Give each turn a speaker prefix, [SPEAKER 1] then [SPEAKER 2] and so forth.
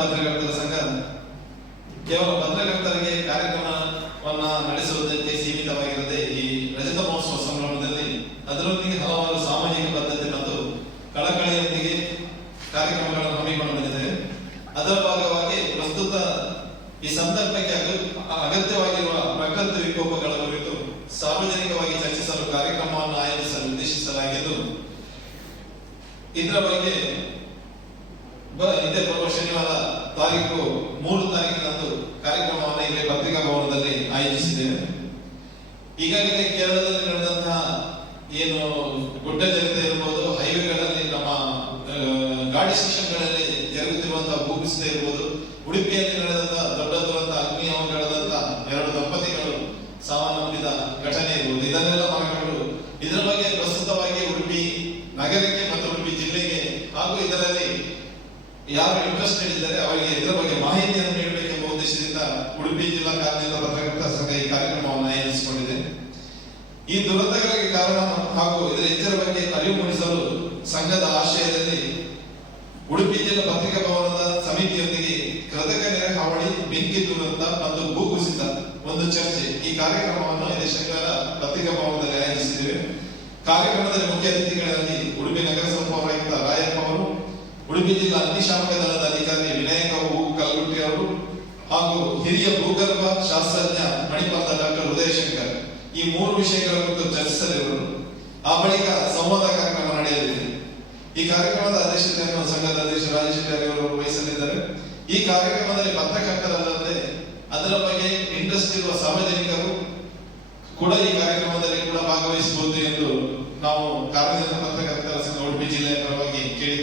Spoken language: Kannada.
[SPEAKER 1] ಪತ್ರಕರ್ತರ ಸಂಘ. ಕೇವಲ ಪತ್ರಕರ್ತರಿಗೆ ಕಾರ್ಯಕ್ರಮವನ್ನ ನಡೆಸುವುದಕ್ಕೆ ಸೀಮಿತವಾಗಿರದೆ ಈ ರಜತ ಮಹೋತ್ಸವ ಸಂಭ್ರಮದಲ್ಲಿ ಅದರೊಂದಿಗೆ ಹಲವಾರು ಸಾಮಾಜಿಕ ಬದ್ಧತೆ ಮತ್ತು ಕಳಕಳಿಯೊಂದಿಗೆ ಕಾರ್ಯಕ್ರಮಗಳನ್ನು ಹಮ್ಮಿಕೊಂಡಿದೆ ಅದರ ಭಾಗವಾಗಿ ಪ್ರಸ್ತುತ ಈ ಸಂದರ್ಭಕ್ಕೆ ಅಗ- ಅಗತ್ಯವಾಗಿರುವ ಪ್ರಕೃತಿ ವಿಕೋಪಗಳ ಕುರಿತು ಸಾರ್ವಜನಿಕವಾಗಿ ಚರ್ಚಿಸಲು ಕಾರ್ಯಕ್ರಮವನ್ನು ಆಯೋಜಿಸಲು ಉದ್ದೇಶಿಸಲಾಗಿದ್ದು, ಇದರ ಬಗ್ಗೆ ಇದೇ ಬರುವ ಶನಿವಾರ ತಾರೀಕು ಮೂರು ತಾರೀಕಿನಂದು ಕಾರ್ಯಕ್ರಮವನ್ನು ಇಲ್ಲಿ ಪತ್ರಿಕಾ ಭವನದಲ್ಲಿ ಆಯೋಜಿಸಿದ್ದೇವೆ. ಈಗಾಗಲೇ ಕೇರಳದಲ್ಲಿ ನಡೆದಂತಹ ಏನು ಗುಡ್ಡ ಜನತೆ ಇರ್ಬೋದು, ಹೈವೇಗಳಲ್ಲಿ ನಮ್ಮ ಗಾಡಿ ಸ್ಟೇಷನ್ಗಳಲ್ಲಿ ಜರುಗುತ್ತಿರುವಂತಹ ಭೂಕುಸಿತ ಇರ್ಬೋದು, ಉಡುಪಿಯಲ್ಲಿ ನಡೆದಂತಹ ದೊಡ್ಡ ದುರಂತ ಅಗ್ನಿ ಎರಡು ದಂಪತಿಗಳು ಸಾವನ್ನಪ್ಪಿದ ಘಟನೆ ಇರ್ಬೋದು. ಇದನ್ನೆಲ್ಲ ಮನಗಂಡು ಇದರ ಬಗ್ಗೆ ಪ್ರಸ್ತುತವಾಗಿ ಉಡುಪಿ ನಗರಕ್ಕೆ ಮತ್ತು ಉಡುಪಿ ಜಿಲ್ಲೆಗೆ ಹಾಗೂ ಇದರಲ್ಲಿ ಯಾರು ಇಂಟ್ರೆಸ್ಟೆಡ್ ಇದ್ದಾರೆ ಅವರಿಗೆ ಇದರ ಬಗ್ಗೆ ಮಾಹಿತಿಯನ್ನು ನೀಡಬೇಕೆಂಬ ಉದ್ದೇಶದಿಂದ ಉಡುಪಿ ಜಿಲ್ಲಾ ಕಾರ್ಯದಿಂದ ಪತ್ರಕರ್ತರ ಸಂಘ ಈ ಕಾರ್ಯಕ್ರಮವನ್ನು ಆಯೋಜಿಸಿಕೊಂಡಿದೆ. ಈ ದುರಂತಗಳಿಗೆ ಕಾರಣ ಹಾಗೂ ಇದರ ಎಚ್ಚರ ಬಗ್ಗೆ ಅರಿವು ಮೂಡಿಸಲು ಸಂಘದ ಆಶಯದಲ್ಲಿ ಉಡುಪಿ ಜಿಲ್ಲಾ ಪತ್ರಿಕಾ ಭವನದ ಸಮಿತಿಯೊಂದಿಗೆ ಕೃತಕ ನೆರೆ ಹಾವಳಿ, ಬೆಂಕಿ ದುರಂತ ಮತ್ತು ಭೂಕುಸಿತ ಒಂದು ಚರ್ಚೆ ಈ ಕಾರ್ಯಕ್ರಮವನ್ನು ಇದೇ ಶನಿವಾರ ಪತ್ರಿಕಾ ಭವನದಲ್ಲಿ ಆಯೋಜಿಸಿದ್ದೇವೆ. ಕಾರ್ಯಕ್ರಮದಲ್ಲಿ ಮುಖ್ಯ ಅತಿಥಿಗಳಾಗಿ ಉಡುಪಿ ನಗರಸಭಾ ಪೌರಾಯುಕ್ತ ರಾಯಪ್ಪ ಅವರು ಹಾಗೂ ಹಿರಿಯ ಭೂಗರ್ಭ ಶಾಸ್ತ್ರಜ್ಞ ಮಣಿಪಾಲದ ಡಾಕ್ಟರ್ ಉದಯಶಂಕರ್ ಈ ಮೂರು ವಿಷಯಗಳ ಕುರಿತು ಚರ್ಚಿಸಲಿರುವರು ಆ ಬಳಿಕ ಸಂವಾದ ಕಾರ್ಯಕ್ರಮ ನಡೆಯಲಿದೆ. ಈ ಕಾರ್ಯಕ್ರಮದ ಅಧ್ಯಕ್ಷತೆಯನ್ನು ಸಂಘದ ಅಧ್ಯಕ್ಷ ರಾಜಶೇಖರ್ ಅವರು ವಹಿಸಲಿದ್ದಾರೆ. ಈ ಕಾರ್ಯಕ್ರಮದಲ್ಲಿ ಪತ್ರಕರ್ತರಲ್ಲದೆ ಅದರ ಬಗ್ಗೆ ಇಂಟ್ರೆಸ್ಟ್ ಇರುವ ಸಾರ್ವಜನಿಕರು ಕೂಡ ಈ ಕಾರ್ಯಕ್ರಮದಲ್ಲಿ ಕೂಡ ಭಾಗವಹಿಸಬಹುದು ಎಂದು ನಾವು ಕಾರ್ಯನಿರತ ಪತ್ರಕರ್ತರ ಸಂಘ ಉಡುಪಿ ಜಿಲ್ಲೆಯ ಪರವಾಗಿ ಇದ್ದೇವೆ